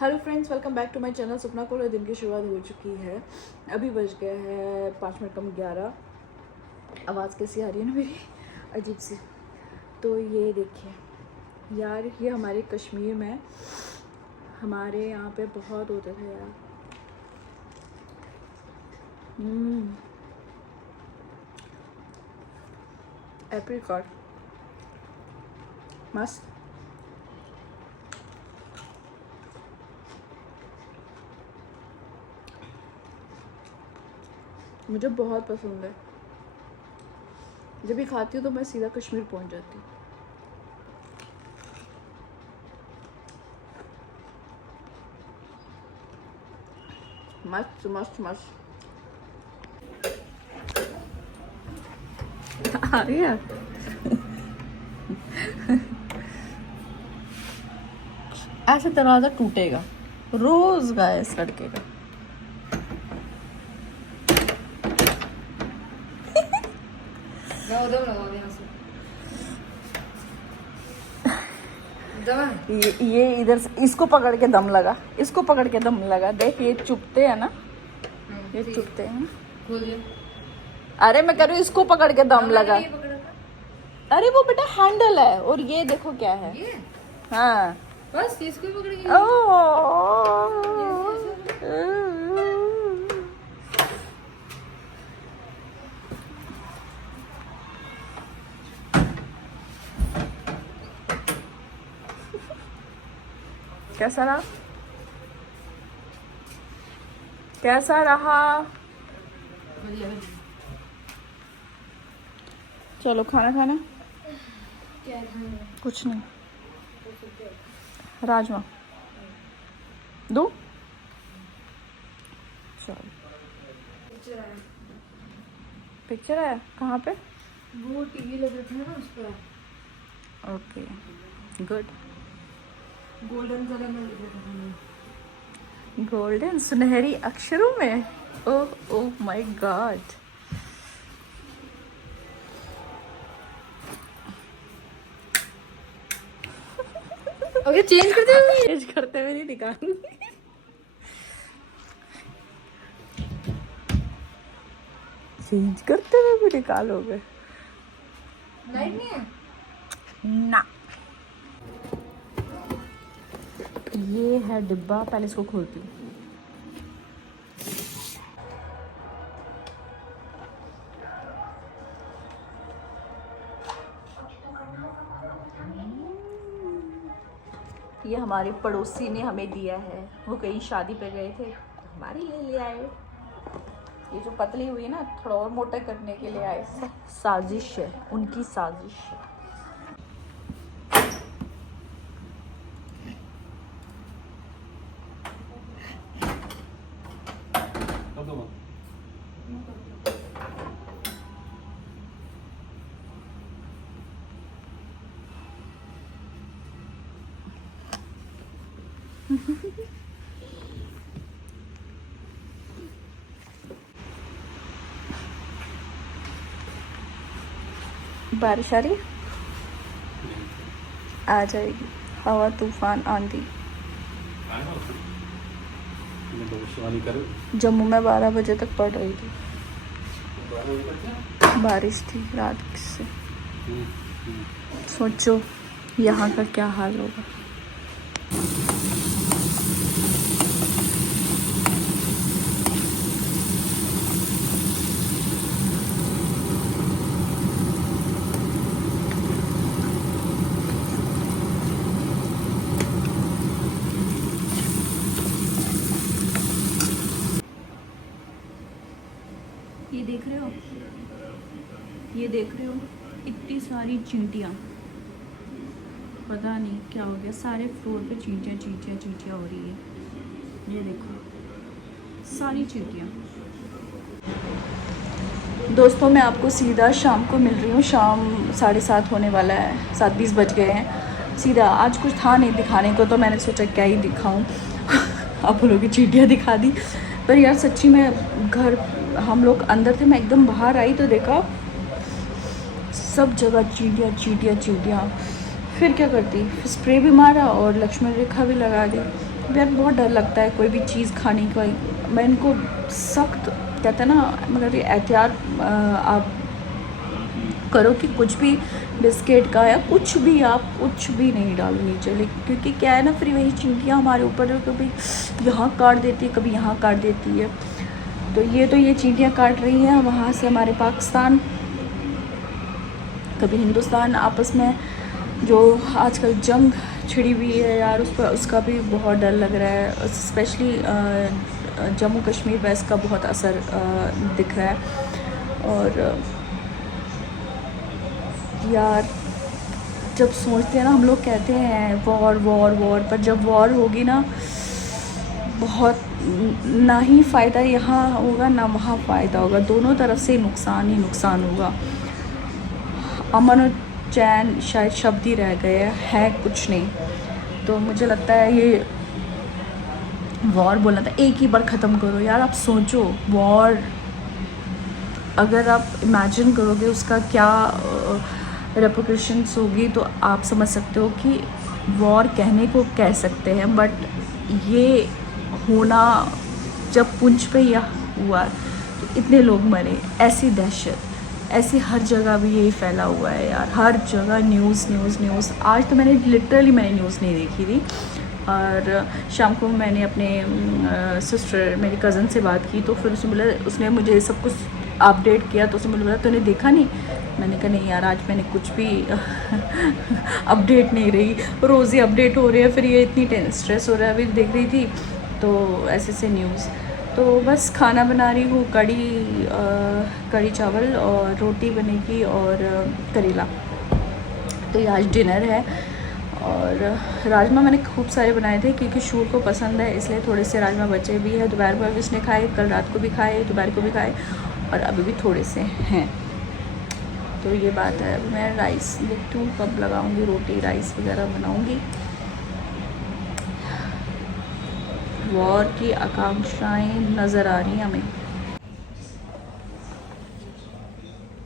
Hello friends, welcome back to my channel. सपना को दिन की शुरुआत हो चुकी है। अभी बज गया है 5 मिनट कम 11। आवाज़ कैसी आ रही है ना मेरी, अजीब सी। तो ये देखिए यार, ये हमारे कश्मीर में हमारे यहाँ पे बहुत होते थे यार। एप्रिकॉट मस्त। मुझे बहुत पसंद है। जब भी खाती हूँ तो मैं सीधा कश्मीर पहुँच जाती हूँ। मस्त मस्त मस्त। आ रही है। ऐसे दरवाज़ा टूटेगा रोज गाइस लड़के का। ये इधर से इसको पकड़ के दम लगा, इसको पकड़ के दम लगा। देख ये चुपते हैं ना, ये चुपते हैं। अरे मैं कह रही हूँ इसको पकड़ के दम लगा। अरे वो बेटा हैंडल है, और ये देखो क्या है। हाँ बस इसको पकड़ के। कैसा रहा, कैसा रहा? चलो खाना खाना। क्या खाना? कुछ नहीं, राजमा दो। चलो पिक्चर आया कहाँ पे? वो टीवी लगा था ना उस पर। Okay good. गोल्डन कलर में लगा था। गोल्डन सुनहरी अक्षरों में। Oh oh my God. Okay change करते हुए। चेंज करते हुए नहीं निकालूंगी। चेंज करते हुए भी निकालोगे? लाइट नहीं है ना। ये है डिब्बा, पहले इसको खोलती हूँ। ये हमारे पड़ोसी ने हमें दिया है। वो कहीं शादी पे गए थे तो हमारे लिए ले आए। ये जो पतली हुई है ना, थोड़ा और मोटा करने के लिए आए। साजिश है, उनकी साजिश है। बारिश आ रही है? आ जाएगी। हवा तूफान आंधी। जम्मू में 12 बजे तक पड़ रही थी बारिश, थी रात से। सोचो यहाँ का क्या हाल होगा। ये देख रहे हो, ये देख रहे हो इतनी सारी चींटियाँ। पता नहीं क्या हो गया, सारे फ्लोर पे चींटियाँ चींटियाँ चींटियाँ हो रही है। ये देखो सारी चींटियाँ। दोस्तों मैं आपको सीधा शाम को मिल रही हूँ। शाम 7:30 होने वाला है, 7:20 बज गए हैं। सीधा आज कुछ था नहीं दिखाने को, तो मैंने सोचा क्या ही दिखाऊँ। आप लोगों की चींटियाँ दिखा दी। पर यार सच्ची में घर, हम लोग अंदर थे, मैं एकदम बाहर आई तो देखा सब जगह चींटियाँ चींटियाँ चींटियाँ। फिर क्या करती, स्प्रे भी मारा और लक्ष्मण रेखा भी लगा दी। यार बहुत डर लगता है कोई भी चीज़ खाने का। मैं इनको सख्त कहते हैं ना, मतलब ये एहतियात आप करो कि कुछ भी बिस्किट का या कुछ भी आप कुछ भी नहीं डालो नीचे, क्योंकि क्या है ना, फिर वही चींटियाँ हमारे ऊपर कभी यहाँ काट देती है, कभी यहाँ काट देती है। तो ये चींटियाँ काट रही हैं, वहाँ से हमारे पाकिस्तान, कभी हिंदुस्तान, आपस में जो आजकल जंग छिड़ी हुई है यार, उसका भी बहुत डर लग रहा है। स्पेशली जम्मू कश्मीर में इसका बहुत असर दिख रहा है। और यार जब सोचते हैं ना, हम लोग कहते हैं वॉर वॉर वॉर, पर जब वॉर होगी ना, बहुत ना ही फ़ायदा यहाँ होगा ना वहाँ फ़ायदा होगा, दोनों तरफ से नुकसान ही नुकसान होगा। अमन और चैन शायद शब्द ही रह गए हैं, कुछ नहीं। तो मुझे लगता है ये वॉर बोलना था, एक ही बार ख़त्म करो यार। आप सोचो, वॉर अगर आप इमेजिन करोगे उसका क्या रेपरकशंस होगी, तो आप समझ सकते हो कि वॉर कहने को कह सकते हैं, बट ये होना जब पुंछ पे यह हुआ तो इतने लोग मरे, ऐसी दहशत, ऐसी हर जगह भी यही फैला हुआ है यार, हर जगह न्यूज़ न्यूज़ न्यूज़। आज तो मैंने न्यूज़ नहीं देखी थी, और शाम को मैंने अपने सिस्टर, मेरी कज़न से बात की, तो फिर उसने मुझे सब कुछ अपडेट किया। तो उसने मुझे बोला तूने देखा नहीं? मैंने कहा नहीं यार, आज मैंने कुछ भी अपडेट नहीं रही, रोज़ ही अपडेट हो रही है, फिर ये इतनी स्ट्रेस हो रहा है। अभी देख रही थी तो ऐसे न्यूज़। तो बस खाना बना रही हूँ, कड़ी चावल और रोटी बनेगी और करेला। तो ये आज डिनर है। और राजमा मैंने खूब सारे बनाए थे क्योंकि शूर को पसंद है, इसलिए थोड़े से राजमा बचे भी है। दोपहर में भी उसने खाए, कल रात को भी खाए, दोपहर को भी खाए, और अभी भी थोड़े से हैं। तो ये बात है। मैं राइस देखती हूँ कब लगाऊंगी, रोटी राइस वगैरह बनाऊंगी। वॉर की आकांक्षाएं नज़र आ रही हैं हमें।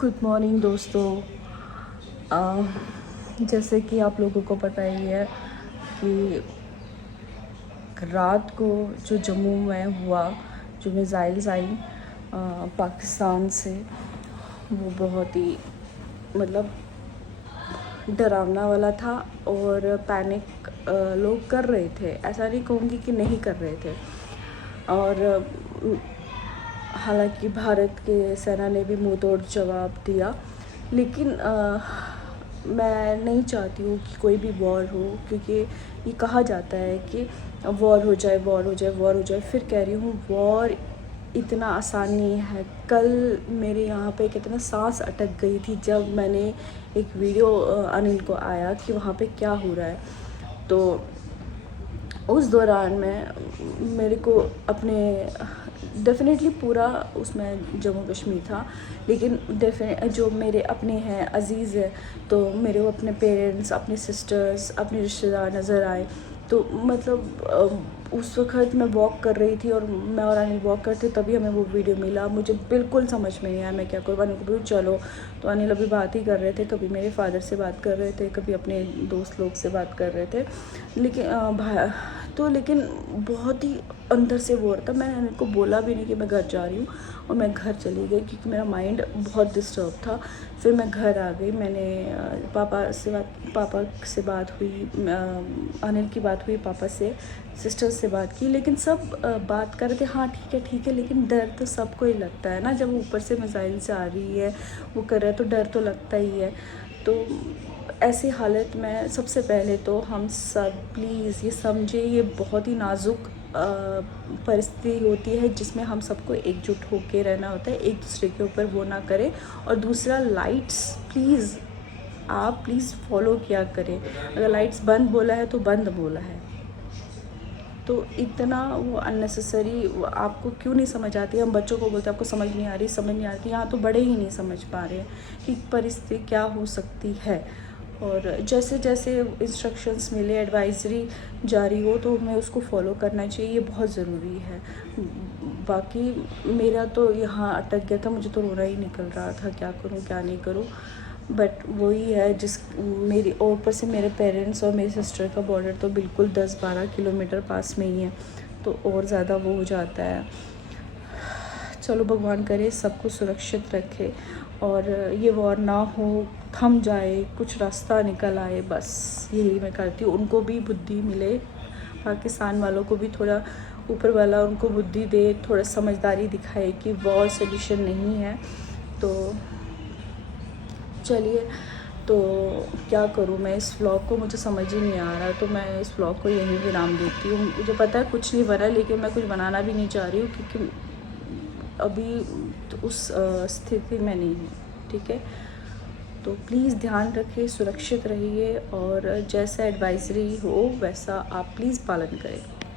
गुड मॉर्निंग दोस्तों। जैसे कि आप लोगों को पता ही है कि रात को जो जम्मू में हुआ, जो मिसाइल्स आई पाकिस्तान से, वो बहुत ही मतलब डरावना वाला था। और पैनिक लोग कर रहे थे, ऐसा नहीं कहूँगी कि नहीं कर रहे थे। और हालांकि भारत के सेना ने भी मुंह तोड़ जवाब दिया, लेकिन मैं नहीं चाहती हूँ कि कोई भी वॉर हो, क्योंकि ये कहा जाता है कि वॉर हो जाए, वॉर हो जाए, वॉर हो जाए। फिर कह रही हूँ, वॉर इतना आसान नहीं है। कल मेरे यहाँ पे कितना सांस अटक गई थी जब मैंने एक वीडियो अनिल को आया कि वहाँ पे क्या हो रहा है। तो उस दौरान मेरे को अपने डेफिनेटली पूरा उसमें जम्मू कश्मीर था, लेकिन जो मेरे अपने हैं अज़ीज़ है, तो मेरे वो अपने पेरेंट्स, अपने सिस्टर्स, अपने रिश्तेदार नज़र आए। तो मतलब उस वक्त मैं वॉक कर रही थी और मैं और अनिल वॉक करते, तभी हमें वो वीडियो मिला। मुझे बिल्कुल समझ में नहीं आया मैं क्या करूँ। अनिल को बोलूँ चलो, तो अनिल अभी बात ही कर रहे थे, कभी मेरे फादर से बात कर रहे थे, कभी अपने दोस्त लोग से बात कर रहे थे। लेकिन बहुत ही अंदर से वो था। मैंने अनिल को बोला भी नहीं कि मैं घर जा रही हूँ, और मैं घर चली गई क्योंकि मेरा माइंड बहुत डिस्टर्ब था। फिर मैं घर आ गई, मैंने पापा से बात हुई, अनिल की बात हुई पापा से, सिस्टर्स से बात की, लेकिन सब बात कर रहे थे हाँ ठीक है, लेकिन डर तो सबको ही लगता है ना, जब ऊपर से मिसाइल से आ रही है, वो कर रहा है, तो डर तो लगता ही है। तो ऐसी हालत में सबसे पहले तो हम सब प्लीज़ ये समझे, ये बहुत ही नाजुक परिस्थिति होती है जिसमें हम सबको एकजुट होकर रहना होता है, एक दूसरे के ऊपर वो ना करें। और दूसरा, लाइट्स प्लीज़ फॉलो किया करें। अगर लाइट्स बंद बोला है तो बंद बोला है, तो इतना वो अननेसेसरी आपको क्यों नहीं समझ आती। हम बच्चों को बोलते हैं आपको समझ नहीं आ रही, यहाँ तो बड़े ही नहीं समझ पा रहे हैं कि परिस्थिति क्या हो सकती है। और जैसे जैसे इंस्ट्रक्शंस मिले, एडवाइजरी जारी हो, तो हमें उसको फॉलो करना चाहिए, ये बहुत ज़रूरी है। बाकी मेरा तो यहाँ अटक गया था, मुझे तो रोना ही निकल रहा था, क्या करूँ क्या नहीं करूँ। बट वही है जिस मेरी और ऊपर से मेरे पेरेंट्स और मेरी सिस्टर का बॉर्डर तो बिल्कुल 10-12 किलोमीटर पास में ही है, तो और ज़्यादा वो हो जाता है। चलो भगवान करे सबको सुरक्षित रखे और ये वॉर ना हो, थम जाए, कुछ रास्ता निकल आए, बस यही मैं करती हूँ। उनको भी बुद्धि मिले, पाकिस्तान वालों को भी थोड़ा ऊपर वाला उनको बुद्धि दे, थोड़ा समझदारी दिखाए कि वॉर सोल्यूशन नहीं है। तो चलिए, तो क्या करूँ मैं, इस व्लॉग को मुझे समझ ही नहीं आ रहा, तो मैं इस व्लॉग को यहीं विराम देती हूँ। मुझे पता है कुछ नहीं बना, लेकिन मैं कुछ बनाना भी नहीं चाह रही हूँ क्योंकि अभी तो उस स्थिति में नहीं हूँ, ठीक है। तो प्लीज़ ध्यान रखिए, सुरक्षित रहिए और जैसा एडवाइजरी हो वैसा आप प्लीज़ पालन करें।